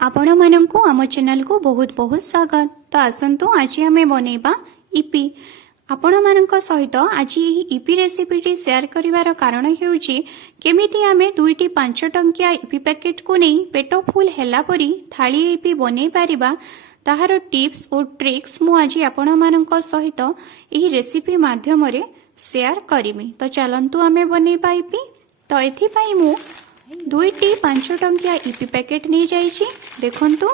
आपण मानंकु आम चैनल को बहुत बहुत स्वागत। तो आसंतु आज आमे बनेबा इपी। आपण मानक सहित आज इपी रेसिपीटी शेयर करिवार कारण हेउची केमिति आमे 2टी 5 टंकिया इपी पैकेट को नहीं पेट फुल हेला परी थाली इपी बनै पारिबा ताहार टिप्स और ट्रिक्स मु आज आपण मानक सहित एही रेसिपी माध्यम रे शेयर करिमि। तो चलंतु आमे बनेबा इपी। तो एथि पई मु 2टी 5 टंकिया इपी पैकेट नहीं जाइछि। देखंतु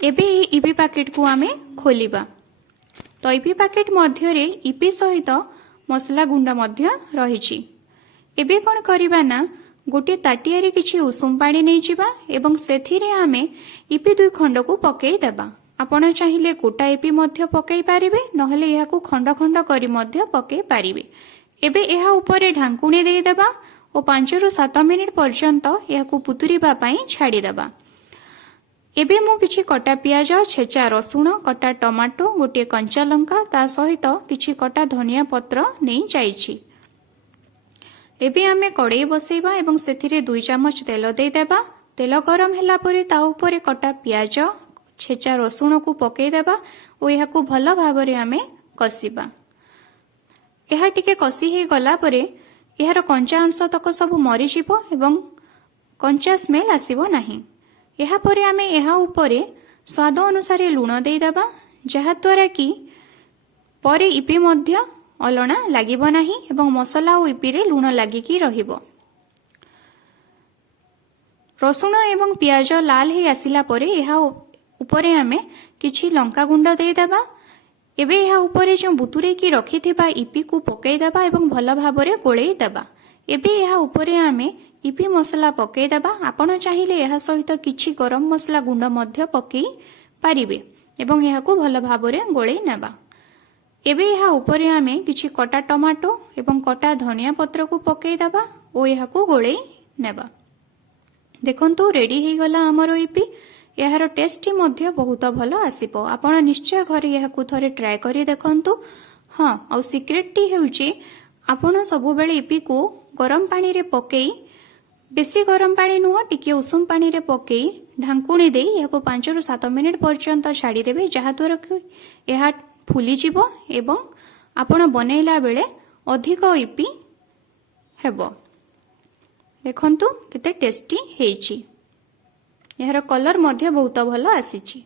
एबे इपी पैकेट को आमे खोलिबा। तो इपी पैकेट मध्य रे इपी सहित मसला गुंड मध्य रहिछि। एबे कोन करिबा ना गोटे ताटियारे किछि उषुम पानी नै जिबा एवं सेथिरे आमे इपी 2 खंड को पकेई देबा। आपण चाहिले गोटा इपी मध्य पकेई पारिबे नहले एहा को खंड खंड करी मध्य पकेई पारिबे। एबे एहा ऊपर ढांकुणी देई देबा और 5 रु 7 मिनिट पर्यंत एहा को पुतुरिबा पई छाडी देबा। एबे मु किछि कटा पियाज, छेचा रसुण, कटा टमाटो, गोटे कंचा लंका ता सहित किछि कटा धनिया पत्र नै जाइछि। एबे आमे कड़ाई बसैबा एवं सेथिरे 2 चम्मच तेल देई देबा। तेल गरम होला परे ता ऊपर कटा पियाज, छेचा रसुण को पकेई देबा और एहा को भलो भाबरे आमे कसिबा। एहा टिके कसी हे गला परे एहार कंचा अंश तक सब मरी जिवो एवं कंचा स्मेल आसीबो नाही। एहा परे आमे एहा ऊपर स्वाद अनुसार लूण देई देबा जहा द्वारा कि परे इपी मध्य अलणा लागिबो नाही एवं मसला और इपी रे लूण लागिकी रहिबो। रसुण एवं पियाज लाल हे आसिला परे एहा ऊपर आमे किछि लंका गुंड देई देबा। एबे एहा ऊपर जो बुतुरे की रखिथिबा इपी को पकेई देबा एवं भलो भाबरे गोळेई देबा। एबे एहा ऊपर आमे इपी मसला पकेई देबा। आपण चाहिले एहा सहित किछि गरम मसला गुंड मध्य पकेई पारिबे एवं एहा को भलो भाबरे गोळेई नेबा। एबे एहा ऊपर आमे किछि कटा टमाटो एवं कटा धनिया पत्र को पकेई देबा ओ एहा को गोळेई नेबा। देखंतु रेडी हे गला हमरो इपी। एहार टेस्ट मध्य बहुत भलो आसीबो। आपण निश्चय घरे एहा को थरे ट्राई करी देखंतु। हां आ सीक्रेट टी हेउची आपण सब बेले इपी को गरम पानी रे पकेई बेसी गरम पानी नुह टिके उषुम पानी रे पकेई ढांकुणी देई एहा को 5 रु 7 मिनिट पर्यंत छाडी देबे जहा द्वारा कि एहा फुली जिवो एवं आपण बनेइला बेले अधिक इपी हेबो। देखंतु केते टेस्टी हेइची। एहार कलर मध्य बहुत भलो आसीची।